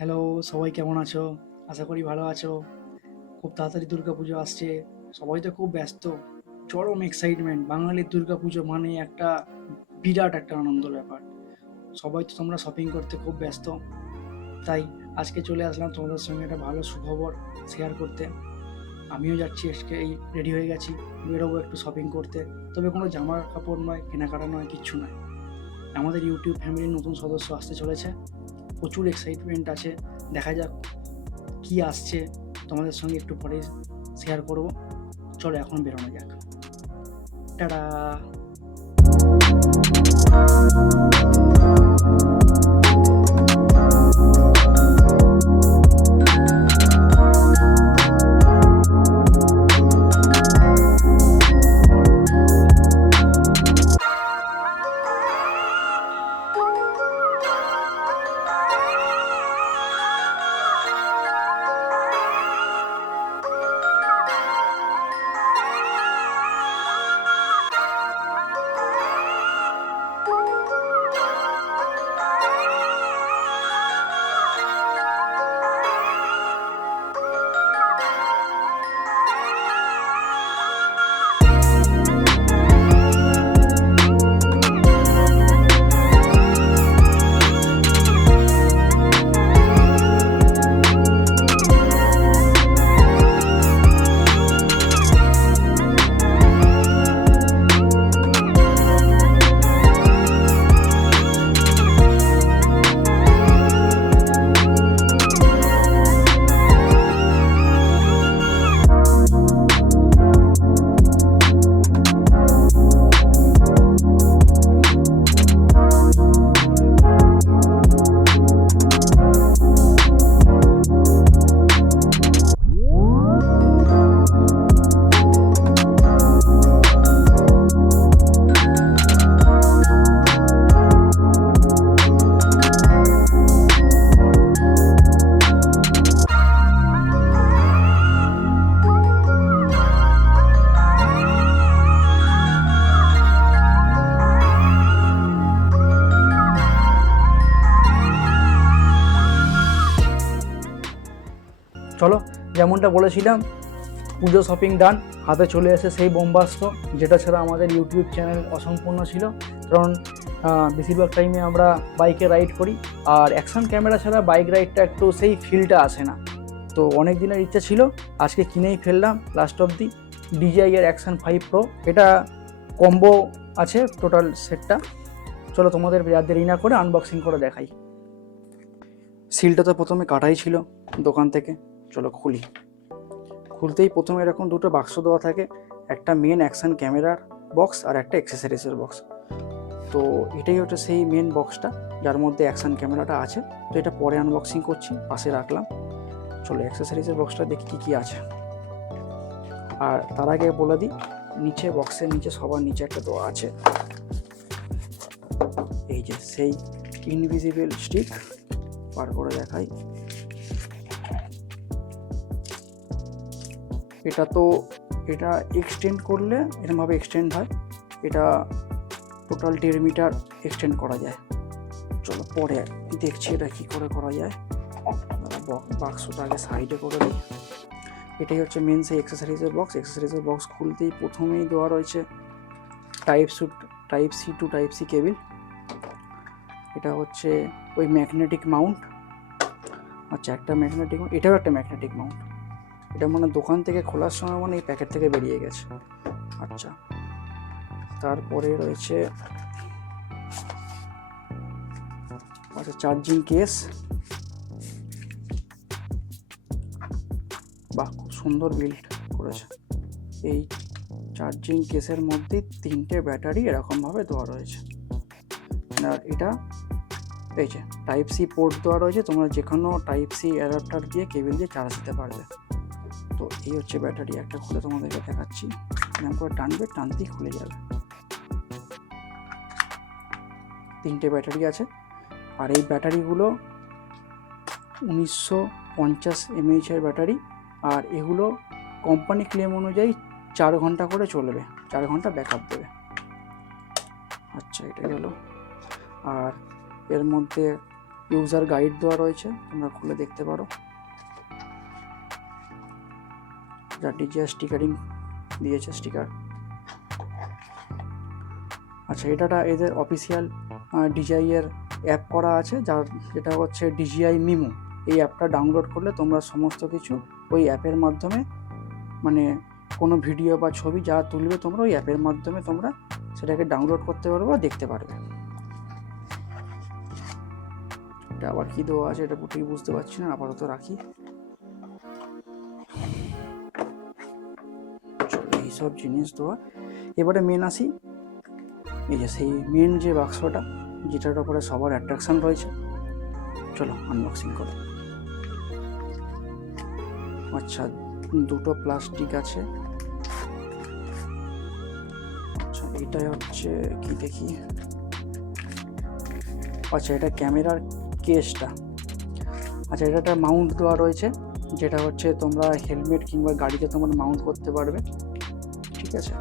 Hello, সবাই কেমন আছো? আশা করি ভালো আছো। খুব তাড়াতাড়ি দুর্গাপুজো আসছে। সবাই তো খুব ব্যস্ত। চরম এক্সাইটমেন্ট। বাঙালির দুর্গাপুজো মানে একটা বিরাট একটা আনন্দের ব্যাপার। সবাই তো তোমরা শপিং করতে খুব ব্যস্ত। তাই আজকে চলে আসলাম তোমাদের সঙ্গে একটা ভালো সুখবর শেয়ার করতে। আমিও যাচ্ছি আজকে এই রেডি হয়ে গেছি। বেরোবো একটু শপিং করতে। তবে কোনো জামা কাপড় নয়, কেনাকাটা নয়, কিচ্ছু নয়। আমাদের ইউটিউব ফ্যামিলির নতুন সদস্য আসতে চলেছে। প্রচুর এক্সাইটমেন্ট আছে। দেখা যাক কি আসছে, তোমাদের সঙ্গে একটু পরে শেয়ার করব। চলো এখন বেরোনো যাক। টাটা। চলো, যেমনটা বলেছিলাম, পুজো শপিং ডান। হাতে চলে এসে সেই বোম্বাস্ত্র, যেটা ছাড়া আমাদের ইউটিউব চ্যানেল অসম্পূর্ণ ছিল। কারণ বেশিরভাগ টাইমে আমরা বাইকে রাইড করি, আর অ্যাকশন ক্যামেরা ছাড়া বাইক রাইডটা একটু সেই ফিলটা আসে না। তো অনেক দিনের ইচ্ছা ছিল, আজকে কিনেই ফেললাম লাস্ট অবধি। DJI এর অ্যাকশন 5 Pro, এটা কম্বো আছে টোটাল সেটটা। চলো তোমাদের আর দেরি না করে আনবক্সিং করে দেখাই। সিলটা তো প্রথমে কাটাই ছিল দোকান থেকে। চলো খুলি। খুলতেই প্রথমে এরকম দুটো বাক্স দেওয়া থাকে, একটা মেন অ্যাকশন ক্যামেরার বক্স আর একটা অ্যাক্সেসরিজের বক্স। তো এটাই হচ্ছে সেই মেন বক্সটা যার মধ্যে অ্যাকশন ক্যামেরাটা আছে। তো এটা পরে আনবক্সিং করছি, পাশে রাখলাম। চলো অ্যাক্সেসরিজের বক্সটা দেখি কী কী আছে। আর তার আগে বলে দিই, নিচে বক্সের নিচে সবার নিচে একটা দেওয়া আছে, এই যে সেই ইনভিজিবল স্টিক। বার করে দেখাই। এটা এক্সটেন্ড করলে এরকমভাবে এক্সটেন্ড হয়। এটা টোটাল 1.5 মিটার এক্সটেন্ড করা যায়। চলো পরে দেখছি এটা কী করে করা যায়। বাক্সটা আগে সাইডে করে দিই। এটাই হচ্ছে মেন সেই অ্যাক্সেসরিজের বক্স। অ্যাক্সেসরিজের বক্স খুলতেই প্রথমেই দেওয়া রয়েছে type C to type C cable. এটা হচ্ছে ওই ম্যাগনেটিক মাউন্ট। আচ্ছা, একটা ম্যাগনেটিক, এটাও একটা ম্যাগনেটিক মাউন্ট। এটা মানে দোকান থেকে খোলার সময় মানে এই প্যাকেট থেকে বেরিয়ে গেছে। আচ্ছা, তারপরে রয়েছে চার্জিং কেস। বাহ, খুব সুন্দর বিল্ড করেছে। এই চার্জিং কেসের মধ্যে 3টে ব্যাটারি এরকমভাবে দেওয়া রয়েছে। আর এটা এই যে টাইপ সি পোর্ট দেওয়া রয়েছে, তোমরা যে কোনো টাইপ সি অ্যাডাপ্টার দিয়ে কেবিল দিয়ে চার্জ দিতে পারবে। তো এই হচ্ছে ব্যাটারি। একটা খুলে তোমাদেরকে দেখাচ্ছি। এরকম করে টানবে, টানতেই খুলে যাবে। 3টে ব্যাটারি আছে। আর এই ব্যাটারিগুলো 1950 mAh এর ব্যাটারি। আর এগুলো কোম্পানি ক্লেম অনুযায়ী 4 ঘন্টা করে চলবে, 4 ঘন্টা ব্যাকআপ দেবে। আচ্ছা, এটা গেল। আর এর মধ্যে ইউজার গাইড দেওয়া রয়েছে, তোমরা খুলে দেখতে পারো, যা ডিজিআই স্টিকারিং দিয়েছে, স্টিকার। আচ্ছা, এটা এদের অফিসিয়াল ডিজিআই এর অ্যাপ করা আছে, যেটা হচ্ছে ডিজিআই মিমো। এই অ্যাপটা ডাউনলোড করলে তোমরা সমস্ত কিছু ওই অ্যাপের মাধ্যমে, মানে কোনো ভিডিও বা ছবি যা তুলবে তোমরা ওই অ্যাপের মাধ্যমে তোমরা সেটাকে ডাউনলোড করতে পারবে বা দেখতে পারবে। এটা আবার কি দেওয়া আছে এটা ঠিক বুঝতে পারছি না, আপাতত রাখি। এইসব জিনিস দেওয়া। এবারে মেন আসি, এই যে সেই মেন যে বাক্সটা যেটার উপরে সবার অ্যাট্রাকশন রয়েছে, চলো আনবক্সিং করো। আচ্ছা, দুটো প্লাস্টিক আছে। আচ্ছা, এটাই হচ্ছে কি দেখি, আচ্ছা এটা ক্যামেরার কেসটা। আচ্ছা, এটা একটা মাউন্ট দেওয়া রয়েছে, যেটা হচ্ছে তোমরা হেলমেট কিংবা গাড়িতে তোমরা মাউন্ট করতে পারবে, ঠিক আছে।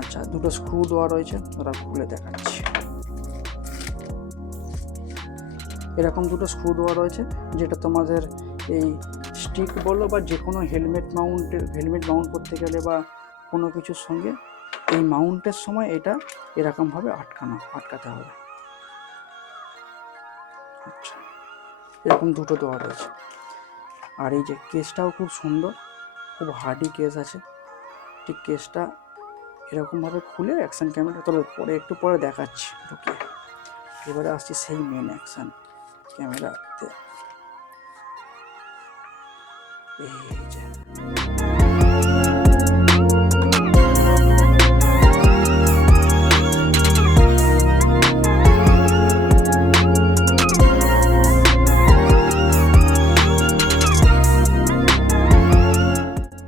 আচ্ছা, দুটো স্ক্রু দেওয়া রয়েছে, ওরা খুলে দেখাচ্ছি। এরকম দুটো স্ক্রু দেওয়া রয়েছে, যেটা তোমাদের এই স্টিক বলো বা যে কোনো হেলমেট মাউন্ট করতে গেলে বা কোনো কিছুর সঙ্গে এই মাউন্টের সময় এটা এরকমভাবে আটকাতে হবে। আচ্ছা, এরকম দুটো দেওয়া রয়েছে। আর এই যে কেসটাও খুব সুন্দর, খুব হার্ডি কেস আছে। ঠিক কেসটা এরকমভাবে খুলে অ্যাকশন ক্যামেরা, তবে পরে একটু পরে দেখাচ্ছি ঢুকিয়ে। এবারে আসছি সেই মেন অ্যাকশন ক্যামেরাতে। এই যে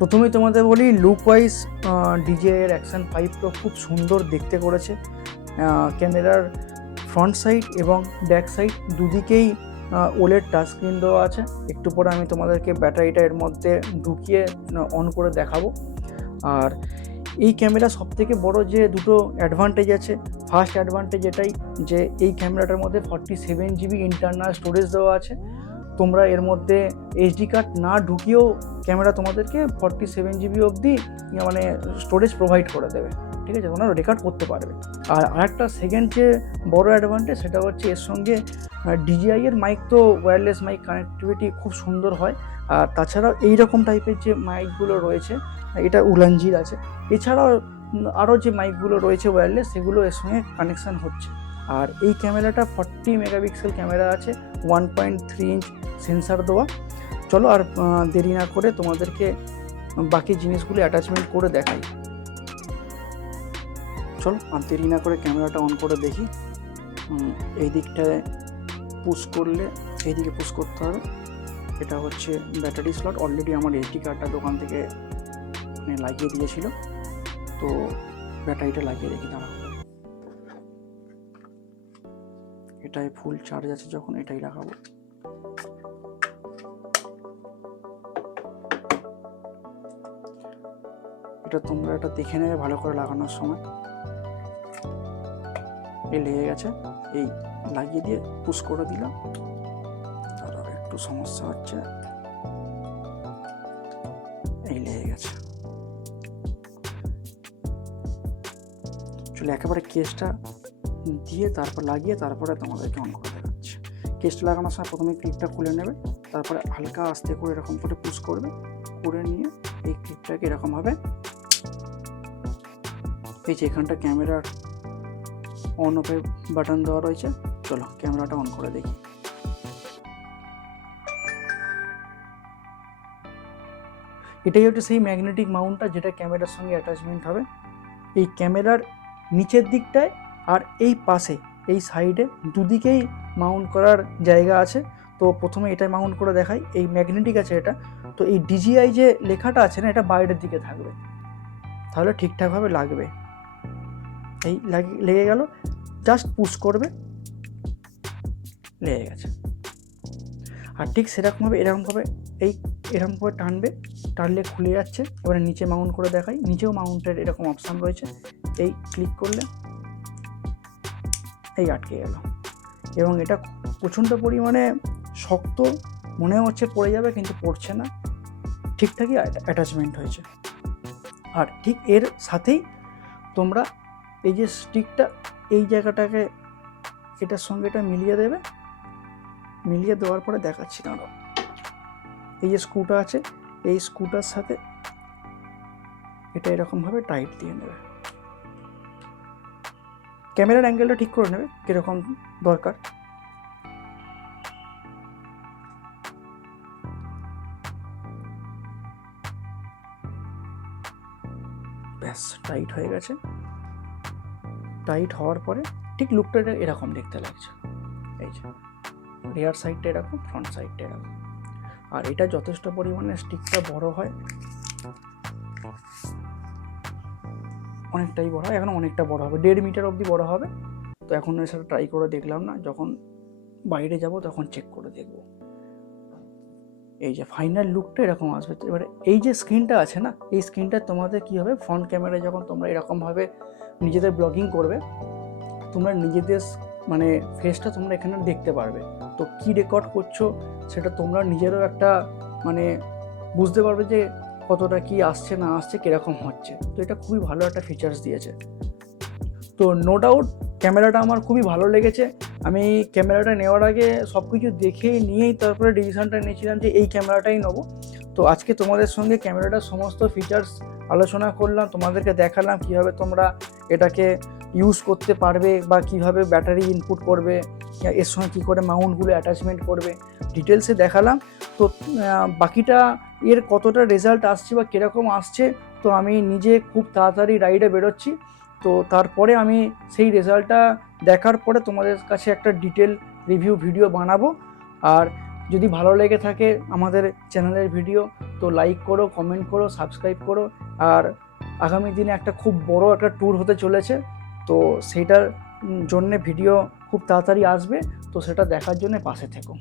প্রথমেই তোমাদের বলি, লুক ওয়াইজ ডিজিআই এর অ্যাকশন 5 প্রো খুব সুন্দর দেখতে করেছে। ক্যামেরার ফ্রন্ট সাইড এবং ব্যাক সাইড দুদিকেই ওলেড টাচ স্ক্রিন দেওয়া আছে। একটু পরে আমি তোমাদেরকে ব্যাটারিটা এর মধ্যে ঢুকিয়ে অন করে দেখাবো। আর এই ক্যামেরা সবথেকে বড় যে দুটো অ্যাডভান্টেজ আছে, ফার্স্ট অ্যাডভান্টেজ এটাই যে এই ক্যামেরাটার মধ্যে 47 GB ইন্টারনাল স্টোরেজ দেওয়া আছে। তোমরা এর মধ্যে এইচডি কার্ড না ঢুকিয়েও ক্যামেরা তোমাদেরকে 47 GB অবধি মানে স্টোরেজ প্রোভাইড করে দেবে, ঠিক আছে, তোমরা রেকর্ড করতে পারবে। আর আরেকটা সেকেন্ড যে বড় অ্যাডভান্টেজ, সেটা হচ্ছে এর সঙ্গে ডিজিআই এর মাইক, তো ওয়্যারলেস মাইক কানেক্টিভিটি খুব সুন্দর হয়। আর তাছাড়াও এইরকম টাইপের যে মাইকগুলো রয়েছে, এটা উলানজির আছে, এছাড়াও আরও যে মাইকগুলো রয়েছে ওয়্যারলেস, সেগুলো এর সঙ্গে কানেকশান হচ্ছে। আর এই ক্যামেরাটা 40 মেগাপিক্সেল ক্যামেরা আছে, 1.3 ইঞ্চ সেন্সার দেওয়া। চলো আর দেরি না করে তোমাদেরকে বাকি জিনিসগুলো অ্যাটাচমেন্ট করে দেখাই। চলো আর দেরি না করে ক্যামেরাটা অন করে দেখি। এই দিকটায় পুশ করলে এইদিকে পুশ করতে হবে। এটা হচ্ছে ব্যাটারি স্লট। অলরেডি আমার এইচডি কার্ডটা দোকান থেকে লাগিয়ে দিয়েছিল, তো ব্যাটারিটা লাগিয়ে রেখে দাঁড়াবো। এটাই ফুল চার্জ আছে, যখন এটাই লাগাবো। এটা তোমরা এটা দেখে নেবে ভালো করে লাগানোর সময়। এই লেগে গেছে, এই লাগিয়ে দিয়ে পুশ করে দিলাম। আর একটু সমস্যা হচ্ছে, এই লেগে গেছে। চলো একেবারে কেসটা দিয়ে তারপর লাগিয়ে তারপরে তোমাদেরকে অন করে দেখাচ্ছি। কেসটা লাগানোর সময় প্রথমে ক্লিপটা খুলে নেবে, তারপরে হালকা আস্তে করে এরকম করে পুশ করবে, করে নিয়ে এই ক্লিপটাকে এরকমভাবে, এই যে এখানটা ক্যামেরার অন অফের বাটন দেওয়া রয়েছে। চলো ক্যামেরাটা অন করে দেখি। এটাই হচ্ছে সেই ম্যাগনেটিক মাউন্টটা যেটা ক্যামেরার সঙ্গে অ্যাটাচমেন্ট হবে। এই ক্যামেরার নিচের দিকটায় আর এই পাশে এই সাইডে দুদিকেই মাউন্ট করার জায়গা আছে। তো প্রথমে এটাই মাউন্ট করে দেখাই। এই ম্যাগনেটিক আছে এটা, তো এই ডিজিআই যে লেখাটা আছে না, এটা বাইরের দিকে থাকবে, তাহলে ঠিকঠাকভাবে লাগবে। এই লেগে গেল, জাস্ট পুশ করবে, লেগে গেছে। আর ঠিক সেরকমভাবে এরকমভাবে এরকমভাবে টানলে খুলে যাচ্ছে। এবারে নিচে মাউন্ট করে দেখাই। নিচেও মাউন্টের এরকম অপশান রয়েছে, এই ক্লিক করলে এই আটকে গেল। এবং এটা প্রচণ্ড পরিমাণে শক্ত, মনে হচ্ছে পড়ে যাবে কিন্তু পড়ছে না, ঠিকঠাকই অ্যাটাচমেন্ট হয়েছে। আর ঠিক এর সাথেই তোমরা এই যে স্টিকটা এই জায়গাটাকে এটার সঙ্গে এটা মিলিয়ে দেবে, মিলিয়ে দেওয়ার পরে দেখাচ্ছি না, এই যে স্ক্রুটা আছে এই স্ক্রুটার সাথে এটা এরকমভাবে টাইট দিয়ে নেবে। ক্যামেরার অ্যাঙ্গেলটা ঠিক করে নেবে কীরকম দরকার। ব্যাস টাইট হয়ে গেছে। টাইট হওয়ার পরে ঠিক লুকটা এরকম দেখতে লাগছে, এই যে রিয়ার সাইডটা এরকম, ফ্রন্ট সাইডটা এরকম। আর এটা যথেষ্ট পরিমাণে স্টিকটা বড় হয়, অনেকটাই বড় হয়, এখন অনেকটা বড় হবে, 1.5 মিটার অবধি বড় হবে। তো এখন সেটা ট্রাই করে দেখলাম না, যখন বাইরে যাব তখন চেক করে দেখব। এই যে ফাইনাল লুকটা এরকম আসবে। এবারে এই যে স্ক্রিনটা আছে না, এই স্ক্রিনটা তোমাদের কী হবে, ফ্রন্ট ক্যামেরায় যখন তোমরা এরকমভাবে নিজেদের ব্লগিং করবে, তোমরা নিজেদের মানে ফেসটা তোমরা এখানে দেখতে পারবে। তো কী রেকর্ড করছো সেটা তোমরা নিজেরও একটা মানে বুঝতে পারবে যে কতটা কি আসছে না আসছে, কীরকম হচ্ছে। তো এটা খুবই ভালো একটা ফিচার্স দিয়েছে। তো নো ডাউট ক্যামেরাটা আমার খুবই ভালো লেগেছে। আমি ক্যামেরাটা নেওয়ার আগে সব কিছু দেখে নিয়েই তারপরে ডিসিশনটা নিয়েছিলাম যে এই ক্যামেরাটাই নেবো। তো আজকে তোমাদের সঙ্গে ক্যামেরাটার সমস্ত ফিচার্স আলোচনা করলাম, তোমাদেরকে দেখালাম কীভাবে তোমরা এটাকে ইউজ করতে পারবে বা কিভাবে ব্যাটারি ইনপুট করবে, এর সঙ্গে কী করে মাউন্টগুলো অ্যাটাচমেন্ট করবে, ডিটেলসে দেখালাম। তো বাকিটা এর কতটা রেজাল্ট আসছে বা কীরকম আসছে, তো আমি নিজে খুব তাড়াতাড়ি রাইডে বেরোচ্ছি। তো তারপরে আমি সেই রেজাল্টটা দেখার পরে তোমাদের কাছে একটা ডিটেল রিভিউ ভিডিও বানাবো। আর যদি ভালো লেগে থাকে আমাদের চ্যানেলের ভিডিও, তো লাইক করো, কমেন্ট করো, সাবস্ক্রাইব করো। আর আগামী দিনে একটা খুব বড় একটা ট্যুর হতে চলেছে, তো সেটার জন্যে ভিডিও খুব তাড়াতাড়ি আসবে, তো সেটা দেখার জন্য পাশে থেকো।